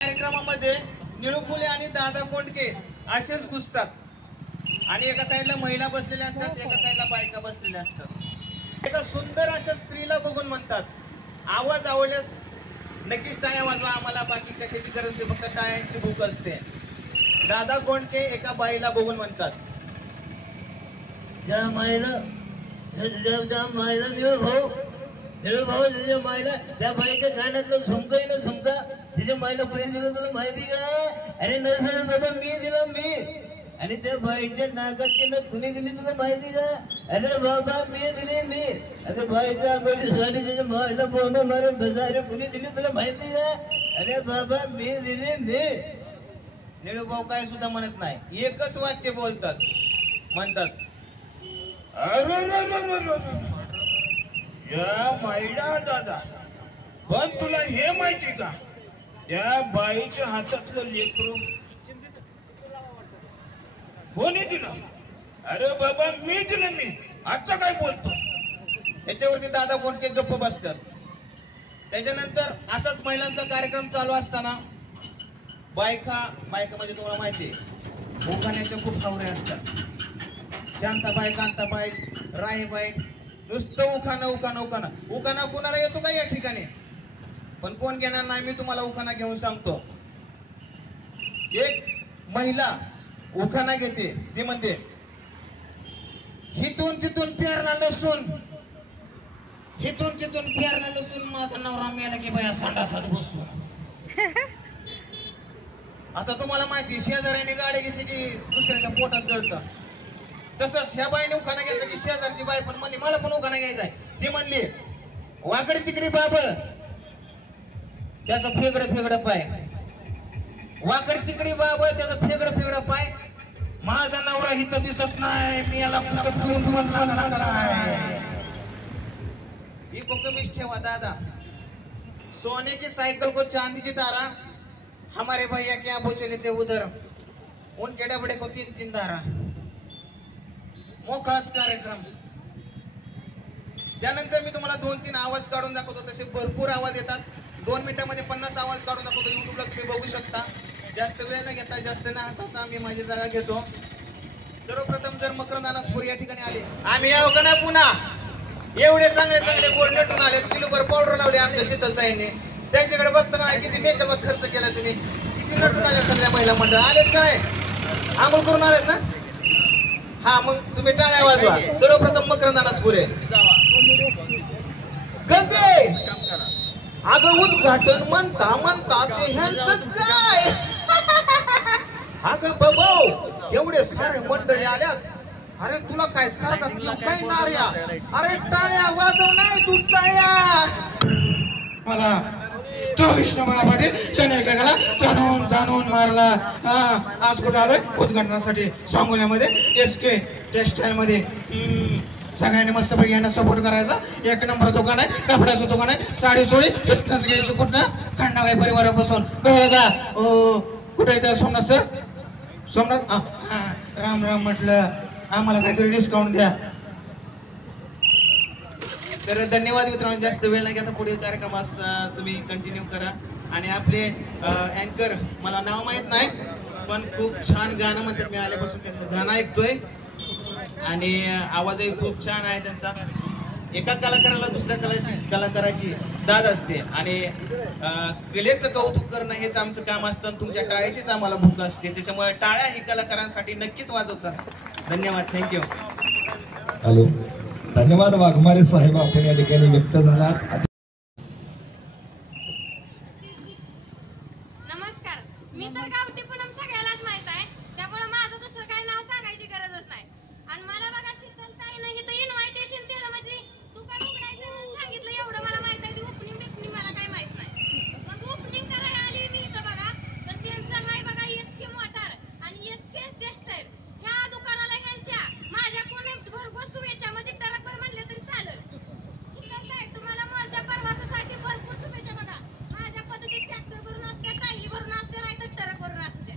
कार्यक्रमामध्ये निळू फुले आणि दादा कोंडके असेच घुसतात आणि एका साईडला महिला बसलेल्या असतात, एका साईडला बायका बसलेल्या असतात. एका सुंदर अशा स्त्रीला बघून म्हणतात, आवाज आवडल्यास नक्कीच टाळ्या वाजवा, आम्हाला बाकी कशाची गरज नाही, फक्त टाळ्यांची भूक असते. दादा कोंडके एका बाईला बघून म्हणतात, ज्या मायला निळू भाऊ त्याच्या मायला त्या बाईच्या कानातलं झुमका आहे ना झुमका, तिच्या मायला पैसे दिलं तुला माहिती का? अरे नर्सरी बाबा मी दिला मी. आणि त्या बाईच्या नाकाची नथ कुणी दिली तुला माहिती का? अरे बाबा मी दिली मी. अरे बाईच्या अंगाची साडी त्याच्या मायला बोंबा मारून बसा, अरे कुणी दिली तुला माहिती का? अरे बाबा मी दिली मी. निळू भाऊ काय सुद्धा म्हणत नाही, एकच वाक्य बोलतात, म्हणतात, या माईला दादा, पण तुला हे माहिती का, त्या बाईच्या हातातलं लेकरू कोणी दिलं? अरे बाबा मी दिलं मी. आता काय बोलतो? याच्यावरती दादा कोंडके गप्प बसतात. त्याच्यानंतर असाच महिलांचा कार्यक्रम चालू असताना बायका म्हणजे तुम्हाला माहितीये उखाण्याच्या खूप हावरे असतात. शांताबाई, कांताबाई, राहीबाई, नुसतं उखाणा कुणाला येतो का या ठिकाणी? पण कोण घेणार नाही, मी तुम्हाला उखाणा घेऊन सांगतो. एक महिला उखाणा घेते, ती म्हणते, हिथून तिथून प्यारला लसून, हिथून तिथून प्यारला लसून, माझा नवरा मेला की बाया संडासात बसून. आता तुम्हाला माहिती, शेजाऱ्याने गाडी घेतली की दुसऱ्याच्या पोटात जळतं. तसंच ह्या बाईने उखाणा घेतला की शेजारची बाई पण म्हणली मला पण उखाणा घ्यायचा आहे. ती म्हणली, वाकडी तिकडी बाबळ त्याचं फेगड पाय, वाकडी तिकडी बाबळ त्याचं फेगड पाय, माझा नवरा हिथं दिसत नाही, मी याला ही कोकमीच ठेवा दादा. सोने की साइकिल को चांदी की तारा, हमारे भैया क्या बोचले थे उधर, उनके डबडे को 3-3 धारा. मोकळाच कार्यक्रम. त्यानंतर मी तुम्हाला 2-3 आवाज काढून दाखवतो. तसे भरपूर आवाज येतात. 2 मिनिटांमध्ये 50 आवाज काढून दाखवतो. युट्यूबला तुम्ही बघू शकता. जास्त वेळ न घेता, जास्त न हसवता मी माझी जागा घेतो. सर्वप्रथम जर मकरंद अनासपुर या ठिकाणी आले, आम्ही यावं का नाही पुन्हा? एवढे चांगले गोड नटून आले, किलोभर पावडर लावले आमच्या शीतलताईने. त्यांच्याकडे बघता का नाही किती मेकअप खर्च केला तुम्ही, किती नटून आल्या सगळ्या महिला मंडळ. आलेत का नाही? आंघोळ करून आलेत ना? हा, मग तुम्ही टाळ्या वाजवा. सर्वप्रथम मकरंद अनासपुरे. गंगे अगं उद्घाटन म्हणता ते ह्यांचंच काय? अगं बाबा एवढे सारे मंडळी आल्यात. अरे तुला काय सारखा तू काय नार्या? अरे टाळ्या वाजव नाही तू टाळ्या. मला तो विष्णू मला पाटील चेन्नईला जाणून मारला. आज कुठे आलोय? उद्घाटनासाठी सांगोल्यामध्ये SK टेक्सटाईल मध्ये. सगळ्यांनी मस्तपैकी यांना सपोर्ट करायचा. 1 नंबर दुकान आहे, कपड्याचं दुकान आहे, साडी सोडी फिटनेस घ्यायची कुठं खंडाळी परिवारापासून. कळलं का? कुठे येतं सोमनाथ सर? सोमनाथ राम म्हटलं, आम्हाला काहीतरी डिस्काउंट द्या. तर धन्यवाद मित्रांनो. जास्त वेळ नाही घेता पुढील कार्यक्रमास तुम्ही कंटिन्यू करा. आणि आपले अँकर मला नाव माहित नाही पण खूप छान गाणं म्हणतात. मी आल्यापासून त्यांचं गाणं ऐकतोय आणि आवाजही खूप छान आहे त्यांचा. एका कलाकाराला दुसऱ्या कलाकाराची दाद असते आणि कलेचं कौतुक करणं हेच आमचं काम असतं. तुमच्या टाळ्याचीच आम्हाला भूक असते. त्याच्यामुळे टाळ्या ही कलाकारांसाठी नक्कीच वाजवतात. धन्यवाद. थँक्यू. हॅलो, धन्यवाद वाघमारे साहेब, आपण या ठिकाणी व्यक्त झालात. नमस्कार. मी तर गावठी पूनम सगळ्यालाच माहित आहे, त्यामुळे माझं दुसरं काही नाव सांगायची गरजच नाही. आणि मला बघा शीतलताईनं इथं इन्व्हायटेशन दिलं म्हणजे तू काय उघडायचं सांगितलं एवढं मला माहित आहे. ओपनिंग मला काय माहित नाही. मग ओपनिंग करायला आली मी इथं बघा, तर त्यांचं आहे बघा SK मोटार आणि SK टेक्सटाईल ह्या दुकानाला ह्यांच्या माझ्याकडून भरघोस शुभेच्छा. म्हणजे टरकभर म्हणले तरी चालेल. शीतलताई तुम्हाला माझ्या प्रवासासाठी भरपूर शुभेच्छा. बघा माझ्या पद्धतीत ट्रॅक्टर भरून असते, टायली भरून असते, नाही तर टरक भरून असते.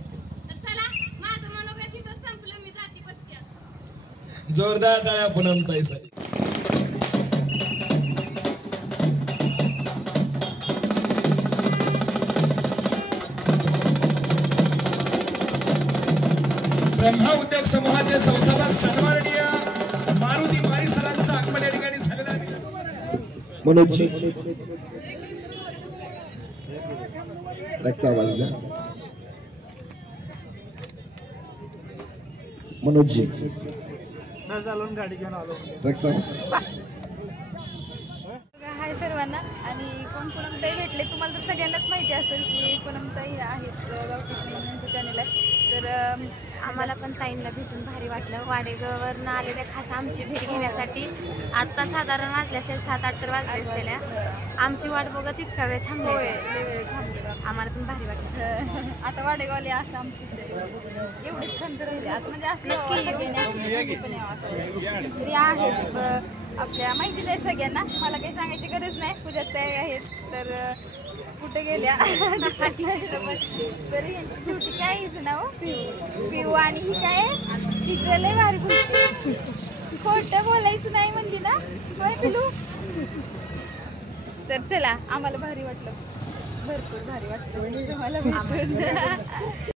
तर चला, माझं मनोगत इथं संपलं. मी जाती बसते. जोरदार टाळ्या पूनमताईसाठी. ब्रह्मा उद्योग समूहाचे संस्थापक सन्माननीय मारुती माळी सरांचं आगमन या ठिकाणी झालेलं आहे. मनोजजी आवाज द्या. मनोजजी गाडी घेऊन आलो. हाय सर्वांना. आणि पूनमताई भेटले. तुम्हाला तर सगळ्यांनाच माहिती असेल की पूनमताई आहेत गावठी चॅनल आहे. तर आम्हाला पण ताईंना भेटून भारी वाटलं. वाडेगाववरनं आलेल्या खास आमची भेट घेण्यासाठी. आत्ता साधारण वाजले असेल 7-8 तर वाजले असलेल्या. आमची वाट बघत इतका वेळ थांबलोय. आम्हाला पण भारी वाटलं. आता वाडेगावले असं आमची एवढी छंद राहिली आता म्हणजे असं नक्की पण तरी आहेत आपल्या माहितीच आहे सगळ्यांना. मला काही सांगायची गरज नाही. पूजात ताई आहेत तर कुठे गेल्या तरी यांची छोटी काय हिचं नाव पिऊ आणि ही काय तिकडे लय भारी बोलते. खोटं बोलायचं नाही म्हणली ना होय पिलू. तर चला आम्हाला भारी वाटलं. भरपूर भारी वाटलं तुम्हाला भेटून.